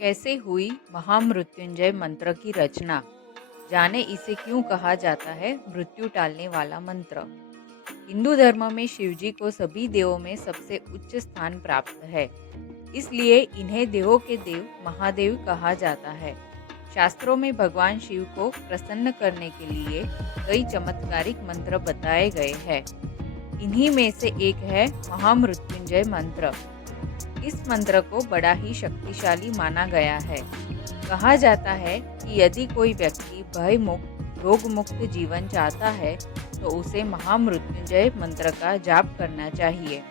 कैसे हुई महामृत्युंजय मंत्र की रचना? जाने इसे क्यों कहा जाता है मृत्यु टालने वाला मंत्र। हिंदू धर्म में शिवजी को सभी देवों में सबसे उच्च स्थान प्राप्त है। इसलिए इन्हें देवों के देव महादेव कहा जाता है। शास्त्रों में भगवान शिव को प्रसन्न करने के लिए कई चमत्कारिक मंत्र बताए गए हैं। इन्हीं में से एक है महामृत्युंजय मंत्र। इस मंत्र को बड़ा ही शक्तिशाली माना गया है। कहा जाता है कि यदि कोई व्यक्ति भयमुक्त रोग मुक्त जीवन चाहता है तो उसे महामृत्युंजय मंत्र का जाप करना चाहिए।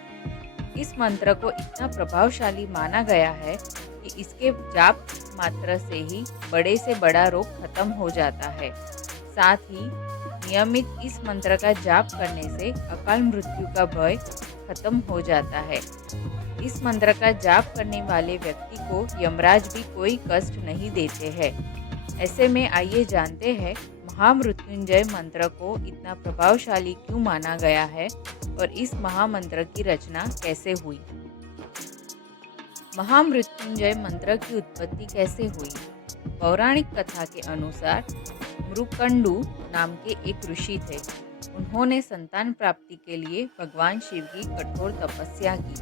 इस मंत्र को इतना प्रभावशाली माना गया है कि इसके जाप मात्र से ही बड़े से बड़ा रोग खत्म हो जाता है। साथ ही नियमित इस मंत्र का जाप करने से अकाल मृत्यु का भय खत्म हो जाता है। इस मंत्र का जाप करने वाले व्यक्ति को यमराज भी कोई कष्ट नहीं देते हैं। ऐसे में आइए जानते हैं महामृत्युंजय मंत्र को इतना प्रभावशाली क्यों माना गया है और इस महामंत्र की रचना कैसे हुई। महामृत्युंजय मंत्र की उत्पत्ति कैसे हुई? पौराणिक कथा के अनुसार मृकंडू नाम के एक ऋषि थे। उन्होंने संतान प्राप्ति के लिए भगवान शिव की कठोर तपस्या की।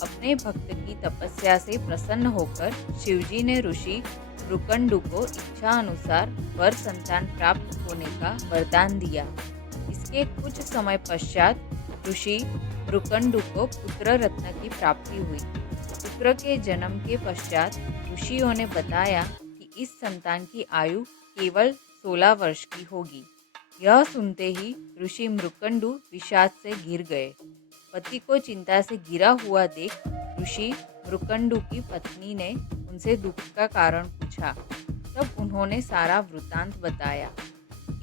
अपने भक्त की तपस्या से प्रसन्न होकर शिवजी ने ऋषि मृकंडू को इच्छा अनुसार वर संतान प्राप्त होने का वरदान दिया। इसके कुछ समय पश्चात ऋषि मृकंडू को पुत्र रत्न की प्राप्ति हुई। पुत्र के जन्म के पश्चात ऋषियों ने बताया कि इस संतान की आयु केवल 16 वर्ष की होगी। यह सुनते ही ऋषि मृकंडू विषाद से घिर गए। पति को चिंता से घिरा हुआ देख ऋषि मृकंडू की पत्नी ने उनसे दुख का कारण पूछा। तब उन्होंने सारा वृतांत बताया।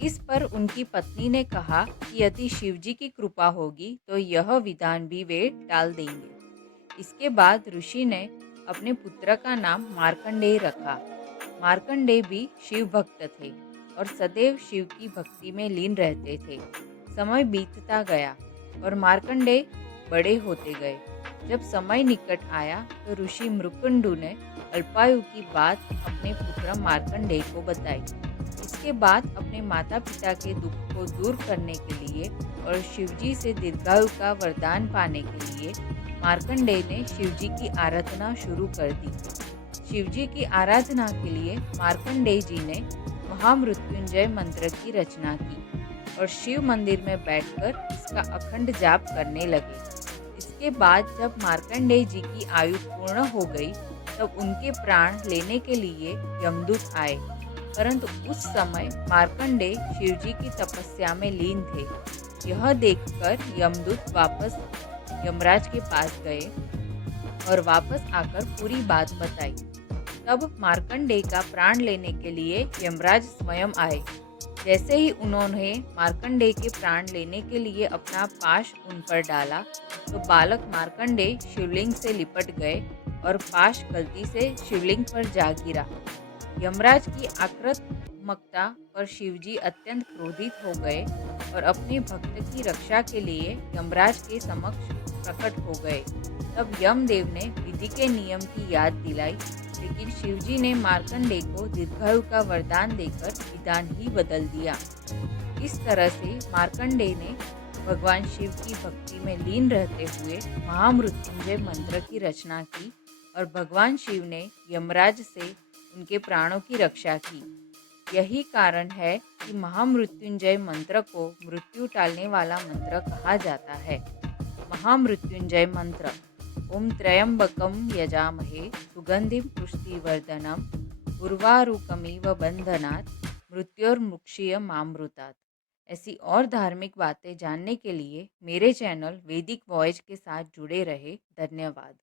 इस पर उनकी पत्नी ने कहा कि यदि शिवजी की कृपा होगी तो यह विधान भी वे टाल देंगे। इसके बाद ऋषि ने अपने पुत्र का नाम मार्कंडेय रखा। मार्कंडेय भी शिव भक्त थे और सदैव शिव की भक्ति में लीन रहते थे। समय बीतता गया और मार्कंडेय बड़े होते गए। जब समय निकट आया तो ऋषि मृकंडू ने अल्पायु की बात अपने पुत्र मार्कंडेय को बताई। इसके बाद अपने माता पिता के दुख को दूर करने के लिए और शिवजी से दीर्घायु का वरदान पाने के लिए मार्कंडेय ने शिवजी की आराधना शुरू कर दी। शिवजी की आराधना के लिए मार्कंडेय जी ने महामृत्युंजय मंत्र की रचना की और शिव मंदिर में बैठकर इसका अखंड जाप करने लगे। इसके बाद जब मार्कंडेय जी की आयु पूर्ण हो गई तब उनके प्राण लेने के लिए यमदूत आए, परंतु उस समय मार्कंडेय शिवजी की तपस्या में लीन थे। यह देखकर यमदूत वापस यमराज के पास गए और वापस आकर पूरी बात बताई। तब मार्कंडेय का प्राण लेने के लिए यमराज स्वयं आए। जैसे ही उन्होंने मार्कंडेय के प्राण लेने के लिए अपना पाश उन पर डाला तो बालक मार्कंडेय शिवलिंग से लिपट गए और पाश गलती से शिवलिंग पर जा गिरा। यमराज की आक्रामकता पर शिवजी अत्यंत क्रोधित हो गए और अपने भक्त की रक्षा के लिए यमराज के समक्ष प्रकट हो गए। तब यमदेव ने विधि के नियम की याद दिलाई, लेकिन शिवजी ने मार्कंडेय को दीर्घायु का वरदान देकर विधान ही बदल दिया। इस तरह से मार्कंडेय ने भगवान शिव की भक्ति में लीन रहते हुए महामृत्युंजय मंत्र की रचना की और भगवान शिव ने यमराज से उनके प्राणों की रक्षा की। यही कारण है कि महामृत्युंजय मंत्र को मृत्यु टालने वाला मंत्र कहा जाता है। महामृत्युंजय मंत्र। ओम त्र्यंबकं यजामहे सुगंधिं पुष्टिवर्धनम् उर्वारुकमिव बंधनात् मृत्योर्मुक्षीयमामृतात्। ऐसी और धार्मिक बातें जानने के लिए मेरे चैनल वैदिक वॉयज के साथ जुड़े रहे। धन्यवाद।